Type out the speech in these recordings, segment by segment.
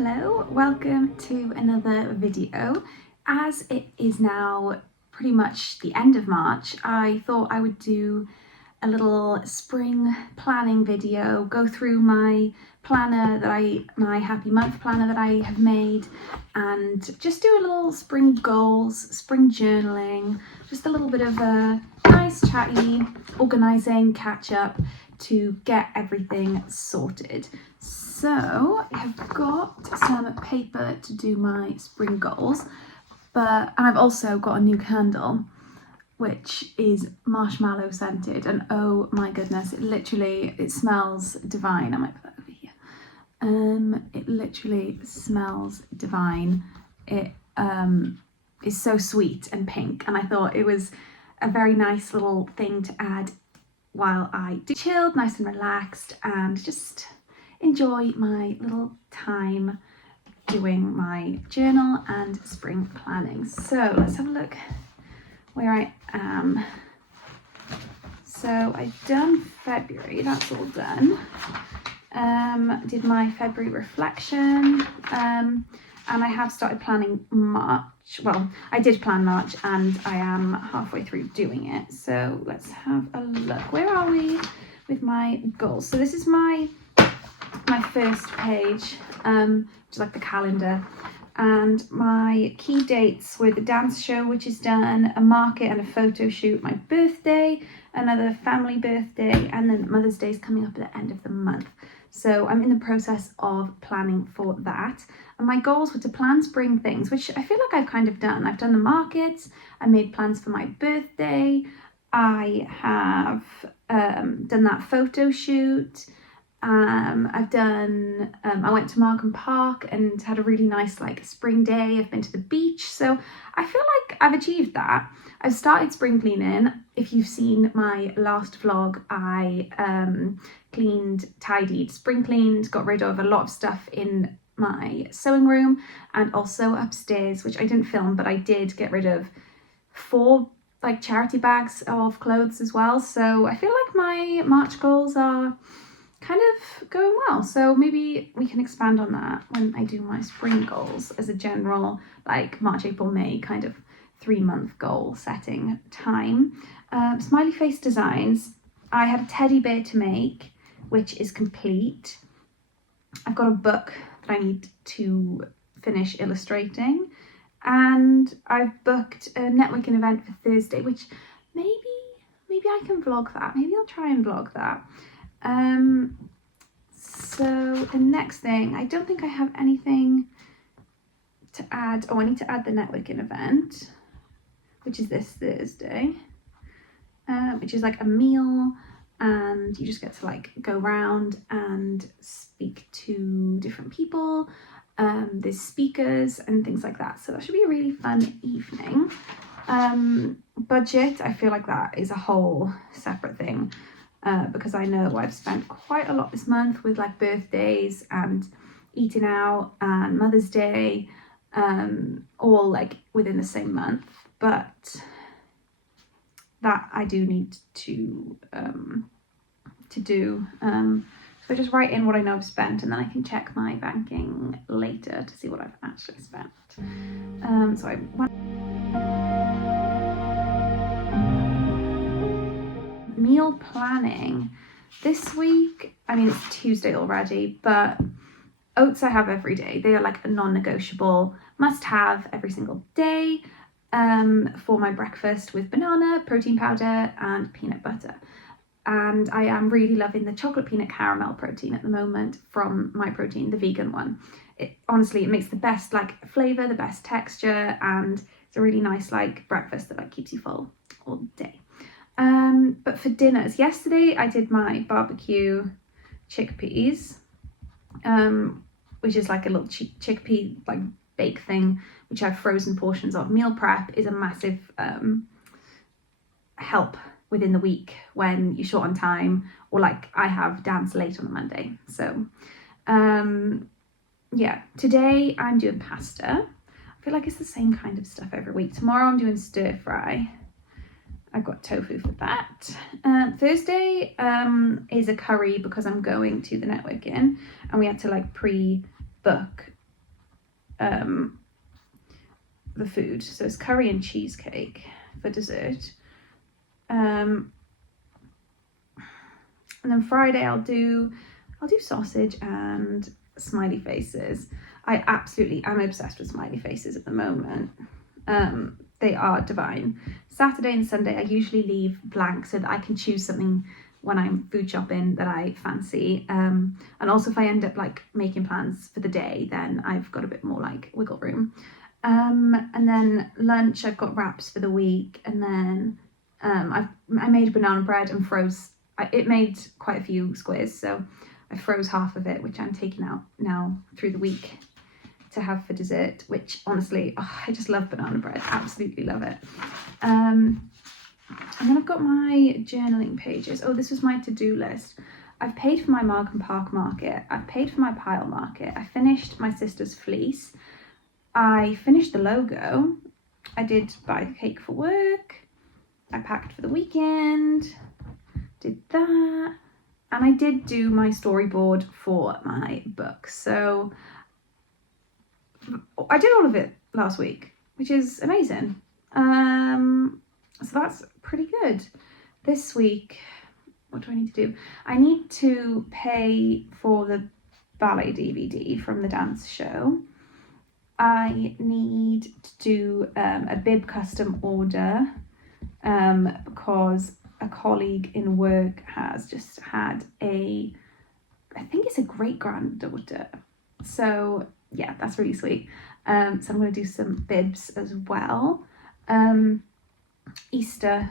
Hello, welcome to another video. As it is now pretty much the end of March, I thought I would do a little spring planning video, go through my planner my happy month planner that I have made, and just do a little spring goals, spring journaling, just a little bit of a nice chatty organising catch up to get everything sorted. So I have got some paper to do my spring goals, and I've also got a new candle which is marshmallow scented, and oh my goodness, it smells divine. I might put that over here. It literally smells divine. It is so sweet and pink, and I thought it was a very nice little thing to add while I do chilled, nice and relaxed, and just enjoy my little time doing my journal and spring planning. So let's have a look where I am. So I've done February, that's all done. Did my February reflection, and I have started planning March. Well, I did plan March and I am halfway through doing it. So let's have a look. Where are we with my goals? So this is my first page, which is like the calendar, and my key dates were the dance show, which is done, a market and a photo shoot, my birthday, another family birthday, and then Mother's Day is coming up at the end of the month. So I'm in the process of planning for that, and my goals were to plan spring things, which I feel like I've kind of done. I've done the markets, I made plans for my birthday, I have done that photo shoot. I've done, I went to Markham Park and had a really nice spring day. I've been to the beach, so I feel like I've achieved that. I've started spring cleaning. If you've seen my last vlog, I spring cleaned, got rid of a lot of stuff in my sewing room and also upstairs, which I didn't film, but I did get rid of 4 charity bags of clothes as well. So I feel like my March goals are kind of going well, so maybe we can expand on that when I do my spring goals as a general March, April, May kind of 3-month goal setting time. Smiley face designs, I had a teddy bear to make, which is complete. I've got a book that I need to finish illustrating, and I've booked a networking event for Thursday, which maybe I can vlog that. Maybe I'll try and vlog that. So the next thing, I don't think I have anything to add. Oh, I need to add the networking event, which is this Thursday, which is a meal, and you just get to go around and speak to different people. There's speakers and things like that, so that should be a really fun evening. Budget, I feel like that is a whole separate thing. Because I know I've spent quite a lot this month with birthdays and eating out and Mother's Day, all within the same month, but that I do need to do. So I just write in what I know I've spent, and then I can check my banking later to see what I've actually spent. So I went meal planning this week. I mean, it's Tuesday already, but oats I have every day. They are a non-negotiable must have every single day, for my breakfast, with banana, protein powder and peanut butter. And I am really loving the chocolate peanut caramel protein at the moment from Myprotein, the vegan one. Honestly, it makes the best flavor, the best texture, and it's a really nice breakfast that keeps you full all day. But for dinners, yesterday I did my barbecue chickpeas, which is a little chickpea bake thing, which I have frozen portions of. Meal prep is a massive help within the week when you're short on time, or I have dance late on a Monday. So yeah, today I'm doing pasta. I feel like it's the same kind of stuff every week. Tomorrow I'm doing stir fry. I've got tofu for that. Thursday is a curry, because I'm going to the networking and we had to pre-book the food. So it's curry and cheesecake for dessert. And then Friday I'll do sausage and smiley faces. I'm obsessed with smiley faces at the moment. They are divine. Saturday and Sunday I usually leave blank so that I can choose something when I'm food shopping that I fancy. And also if I end up like making plans for the day, then I've got a bit more like wiggle room. And then lunch I've got wraps for the week, and then I made banana bread and froze. It made quite a few squares, so I froze half of it, which I'm taking out now through the week to have for dessert, which honestly, I just love banana bread, absolutely love it. And then I've got my journaling pages. Oh, this was my to-do list. I've paid for my Markham Park market. I've paid for my pile market. I finished my sister's fleece. I finished the logo. I did buy the cake for work. I packed for the weekend. Did that. And I did do my storyboard for my book. So I did all of it last week, which is amazing. So that's pretty good. This week, what do I need to do? I need to pay for the ballet DVD from the dance show. I need to do a bib custom order because a colleague in work has just had I think it's a great granddaughter. So yeah, that's really sweet. So I'm going to do some bibs as well. Easter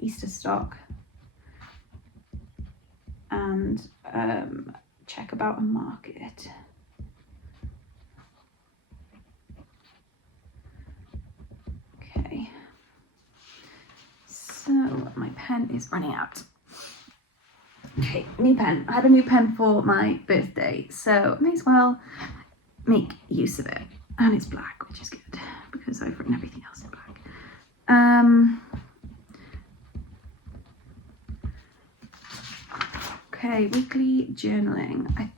stock, and check about a market. Okay, so my pen is running out. Okay, new pen. I had a new pen for my birthday, so I may as well make use of it. And it's black, which is good because I've written everything else in black. Okay, weekly journaling. I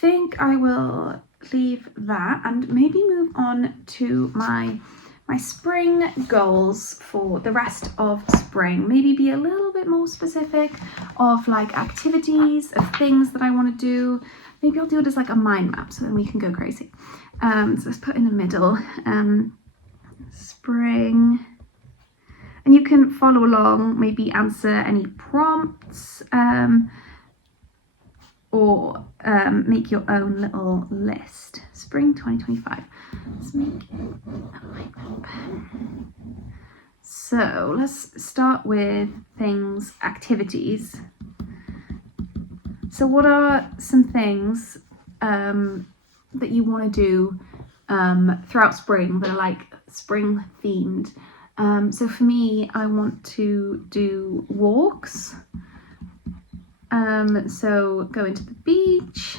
think I will leave that and maybe move on to my spring goals for the rest of spring. Maybe be a little bit more specific of like activities, of things that I want to do. Maybe I'll do it as like a mind map so then we can go crazy. So let's put in the middle, spring. And you can follow along, maybe answer any prompts, or make your own little list. Spring 2025. Let's make a mind map. So let's start with things, activities. So what are some things that you want to do throughout spring that are like spring themed? So for me, I want to do walks. So going to the beach,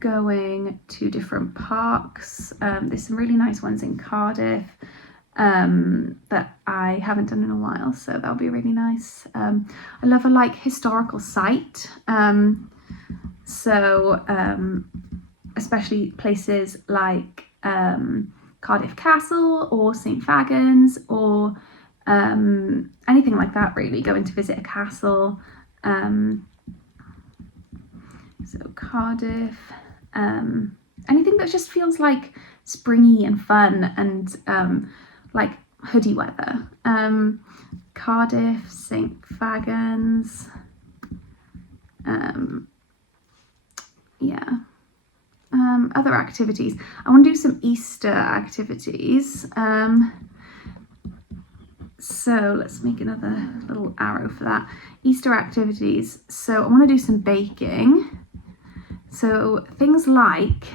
going to different parks. There's some really nice ones in Cardiff that I haven't done in a while, so that'll be really nice. I love a like historical site. Especially places like Cardiff Castle or St Fagans or anything like that, really, going to visit a castle. So Cardiff, anything that just feels like springy and fun and like hoodie weather. Cardiff, St Fagans, yeah. Other activities. I want to do some Easter activities. So let's make another little arrow for that. Easter activities. So I want to do some baking. So things like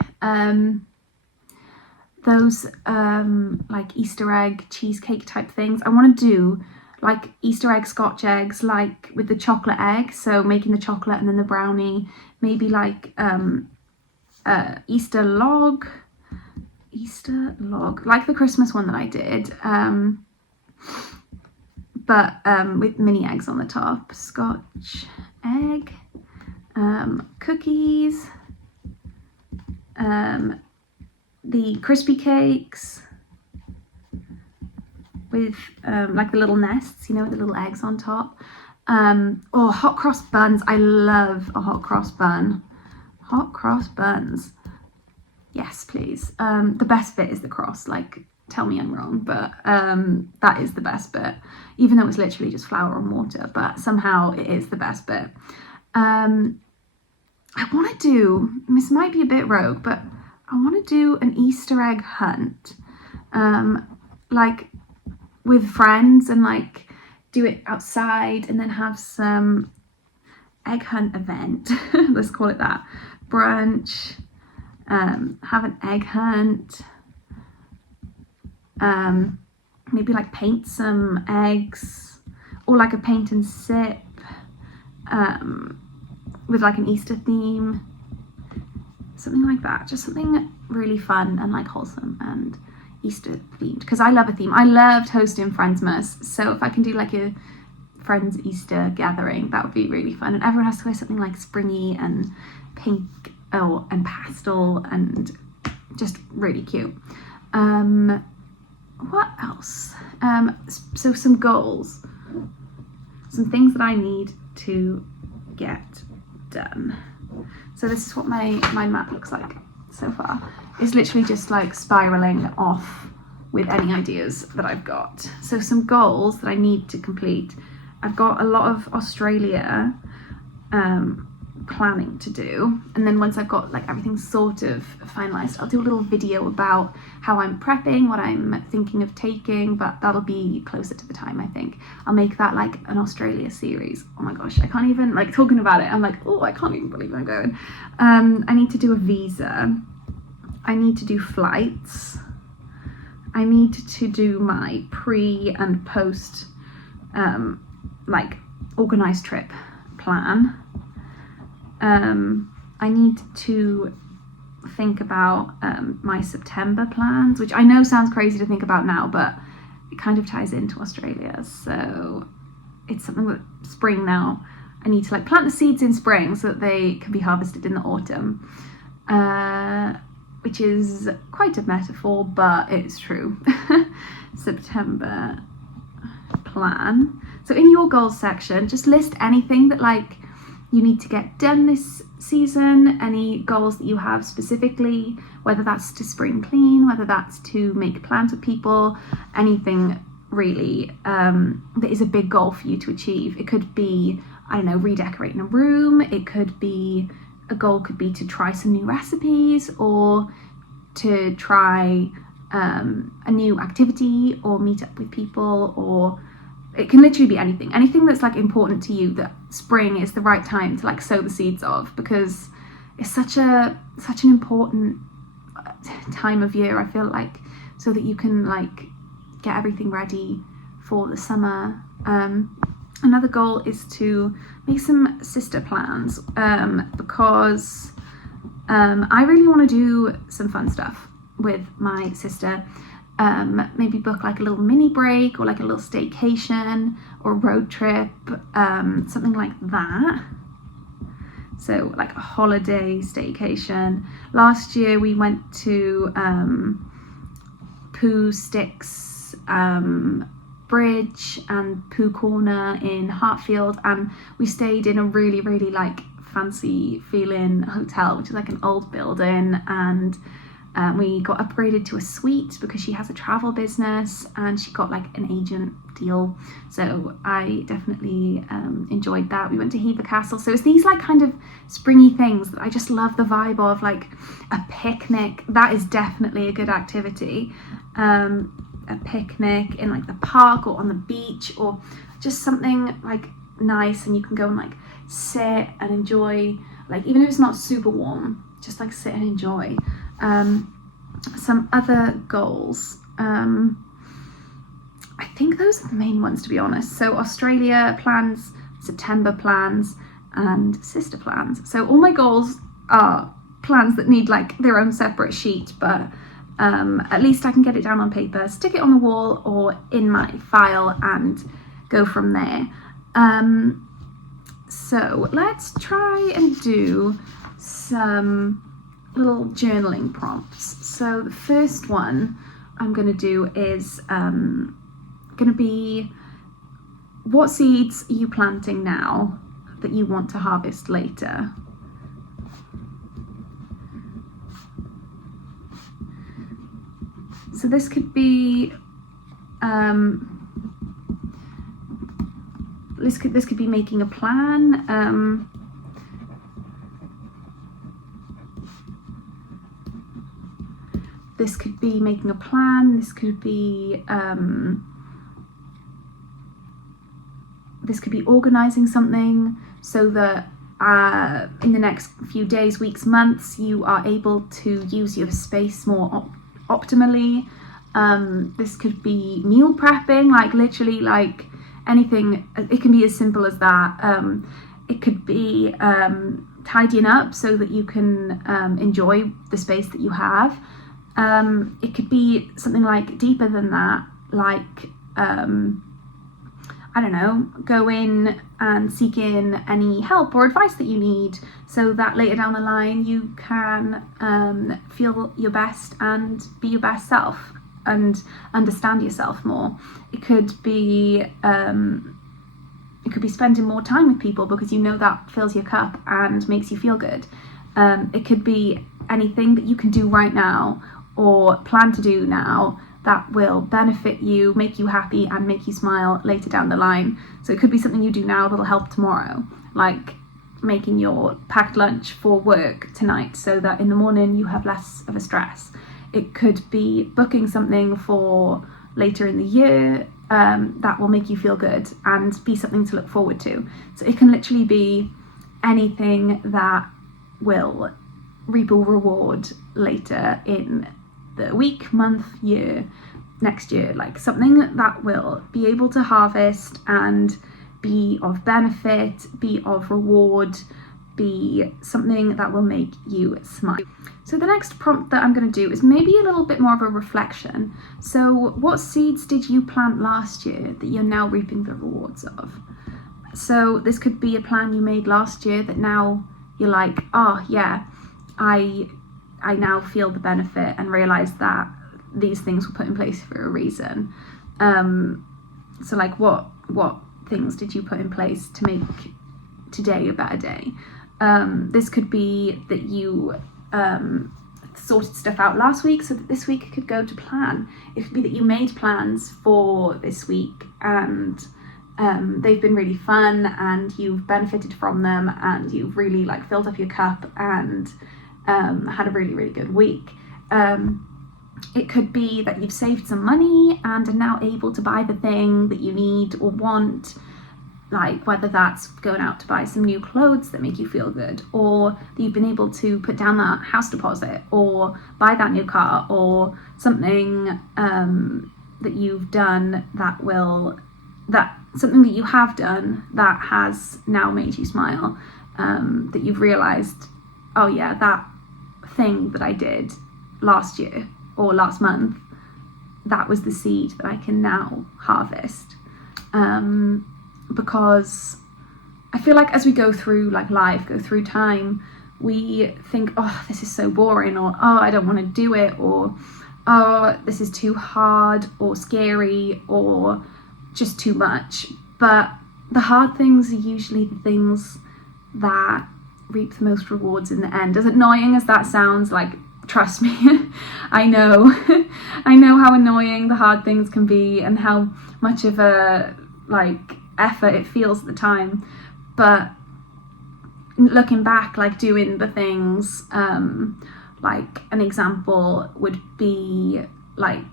those like Easter egg cheesecake type things. I want to do like Easter egg Scotch eggs, like with the chocolate egg. So making the chocolate and then the brownie. Maybe like Easter log, like the Christmas one that I did, but with mini eggs on the top. Scotch egg, cookies, the crispy cakes with like the little nests, you know, with the little eggs on top. Oh, hot cross buns. I love a hot cross bun. Hot cross buns. Yes, please. The best bit is the cross. Like, tell me I'm wrong, but that is the best bit. Even though it's literally just flour and water, but somehow it is the best bit. I want to do, this might be a bit rogue, but I want to do an Easter egg hunt, like with friends, and like do it outside and then have some egg hunt event. Let's call it that. Brunch, have an egg hunt, maybe like paint some eggs, or like a paint and sip, with like an Easter theme, something like that. Just something really fun and like wholesome and Easter themed, because I love a theme. I loved hosting Friendsmas, so if I can do like a friends Easter gathering, that would be really fun, and everyone has to wear something like springy and pink, oh, and pastel, and just really cute. What else? So some goals, some things that I need to get done. So this is what my mind map looks like so far. It's literally just like spiraling off with any ideas that I've got. So some goals that I need to complete. I've got a lot of Australia planning to do, and then once I've got like everything sort of finalized, I'll do a little video about how I'm prepping, what I'm thinking of taking, but that'll be closer to the time. I think I'll make that like an Australia series. Oh my gosh, I can't even, like, talking about it, I'm like, oh, I can't even believe I'm going. I need to do a visa, I need to do flights, I need to do my pre and post like organized trip plan. I need to think about my September plans, which I know sounds crazy to think about now, but it kind of ties into Australia. So it's something that spring now, I need to like plant the seeds in spring so that they can be harvested in the autumn, which is quite a metaphor, but it's true. September plan. So in your goals section, just list anything that like you need to get done this season, any goals that you have specifically, whether that's to spring clean, whether that's to make plans with people, anything really that is a big goal for you to achieve. It could be, I don't know, redecorating a room. It could be, a goal could be to try some new recipes, or to try a new activity, or meet up with people, or it can literally be anything that's like important to you, that spring is the right time to like sow the seeds of, because it's such an important time of year, I feel like, so that you can like get everything ready for the summer. Another goal is to make some sister plans, because I really want to do some fun stuff with my sister. Maybe book like a little mini break, or like a little staycation or road trip, something like that. So like a holiday staycation. Last year we went to Pooh Sticks Bridge and Pooh Corner in Hartfield, and we stayed in a really like fancy feeling hotel, which is like an old building, and we got upgraded to a suite because she has a travel business and she got like an agent deal. So I definitely enjoyed that. We went to Hever Castle. So it's these like kind of springy things that I just love the vibe of, like a picnic. That is definitely a good activity. A picnic in like the park or on the beach, or just something like nice, and you can go and like sit and enjoy, like even if it's not super warm, just like sit and enjoy. Some other goals, I think those are the main ones, to be honest. So Australia plans, September plans, and sister plans. So all my goals are plans that need like their own separate sheet, but at least I can get it down on paper, stick it on the wall or in my file, and go from there. So let's try and do some little journaling prompts. So the first one I'm going to do is going to be, what seeds are you planting now that you want to harvest later? So this could be this could be making a plan. This could be making a plan. This could be organizing something so that in the next few days, weeks, months, you are able to use your space more optimally. This could be meal prepping, like literally like anything. It can be as simple as that. It could be tidying up so that you can enjoy the space that you have. It could be something like deeper than that, like I don't know, go in and seek in any help or advice that you need so that later down the line you can feel your best and be your best self and understand yourself more. It could be spending more time with people because you know that fills your cup and makes you feel good. It could be anything that you can do right now or plan to do now that will benefit you, make you happy and make you smile later down the line. So it could be something you do now that'll help tomorrow, like making your packed lunch for work tonight so that in the morning you have less of a stress. It could be booking something for later in the year that will make you feel good and be something to look forward to. So it can literally be anything that will reap a reward later in the week, month, year, next year, like something that will be able to harvest and be of benefit, be of reward, be something that will make you smile. So the next prompt that I'm going to do is maybe a little bit more of a reflection. So what seeds did you plant last year that you're now reaping the rewards of? So this could be a plan you made last year that now you're like, oh yeah, I now feel the benefit and realize that these things were put in place for a reason. So like what things did you put in place to make today a better day? This could be that you sorted stuff out last week so that this week could go to plan. It could be that you made plans for this week and they've been really fun and you've benefited from them and you've really like filled up your cup and had a really, really good week. It could be that you've saved some money and are now able to buy the thing that you need or want, like whether that's going out to buy some new clothes that make you feel good, or that you've been able to put down that house deposit or buy that new car, or something that you've done something that you have done that has now made you smile, that you've realized, oh yeah, that thing that I did last year or last month, that was the seed that I can now harvest. Because I feel like as we go through like life, go through time, we think, oh, this is so boring, or oh, I don't want to do it, or oh, this is too hard or scary or just too much. But the hard things are usually the things that reap the most rewards in the end. As annoying as that sounds, like, trust me, I know how annoying the hard things can be and how much of a like effort it feels at the time. But looking back, like doing the things, like an example would be like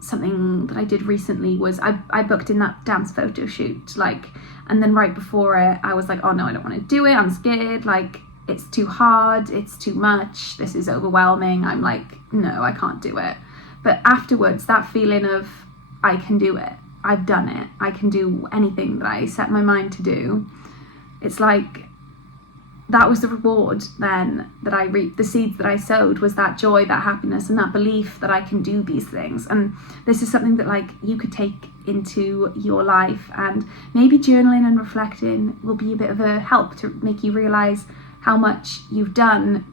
something that I did recently was I booked in that dance photo shoot, like, and then right before it I was like, oh no, I don't want to do it, I'm scared, like it's too hard, it's too much, this is overwhelming. I'm like, no, I can't do it. But afterwards, that feeling of I can do it, I've done it, I can do anything that I set my mind to do, it's like that was the reward then that I reaped. The seeds that I sowed was that joy, that happiness, and that belief that I can do these things. And this is something that like you could take into your life, and maybe journaling and reflecting will be a bit of a help to make you realize how much you've done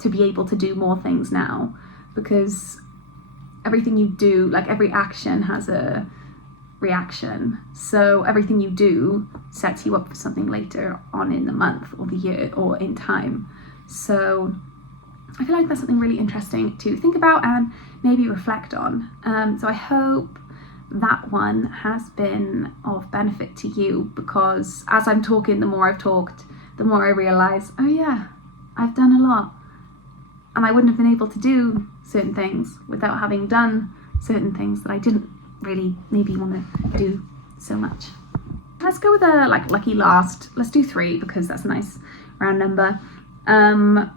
to be able to do more things now, because everything you do, like every action has a reaction. So everything you do sets you up for something later on in the month or the year or in time. So I feel like that's something really interesting to think about and maybe reflect on. So I hope that one has been of benefit to you, because as I'm talking, the more I've talked, the more I realise, oh yeah, I've done a lot. And I wouldn't have been able to do certain things without having done certain things that I didn't really maybe want to do so much. Let's go with a lucky last. Let's do 3 because that's a nice round number. And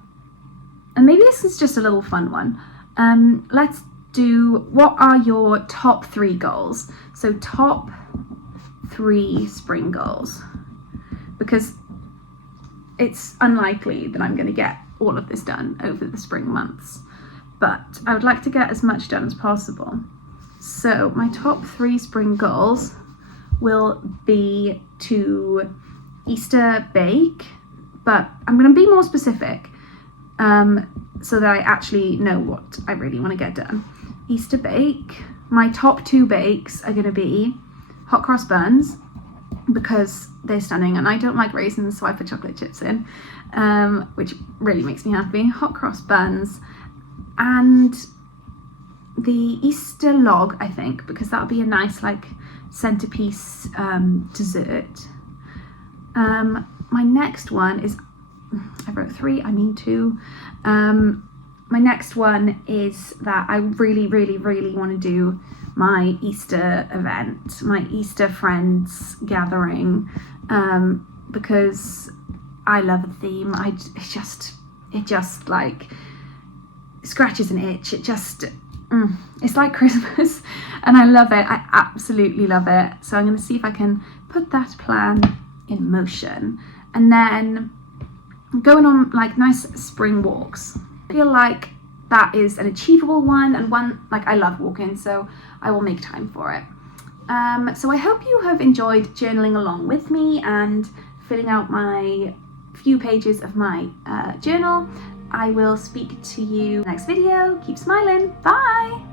maybe this is just a little fun one. Let's do, what are your top 3 goals? So top 3 spring goals, because it's unlikely that I'm going to get all of this done over the spring months, but I would like to get as much done as possible. So my top 3 spring goals will be to Easter bake, but I'm going to be more specific so that I actually know what I really want to get done. Easter bake. My top 2 bakes are going to be hot cross buns, because they're stunning, and I don't like raisins, so I put chocolate chips in, which really makes me happy. Hot cross buns and the Easter log, I think, because that'll be a nice centerpiece dessert. My next one is, I wrote 3, I mean 2. My next one is that I really, really, really want to do my Easter event, my Easter friends gathering, because I love the theme. It just like scratches an itch. It's like Christmas, and I love it. I absolutely love it. So I'm going to see if I can put that plan in motion, and then going on nice spring walks. I feel like that is an achievable one, and one I love walking, so I will make time for it. So I hope you have enjoyed journaling along with me and filling out my few pages of my journal. I will speak to you next video. Keep smiling. Bye.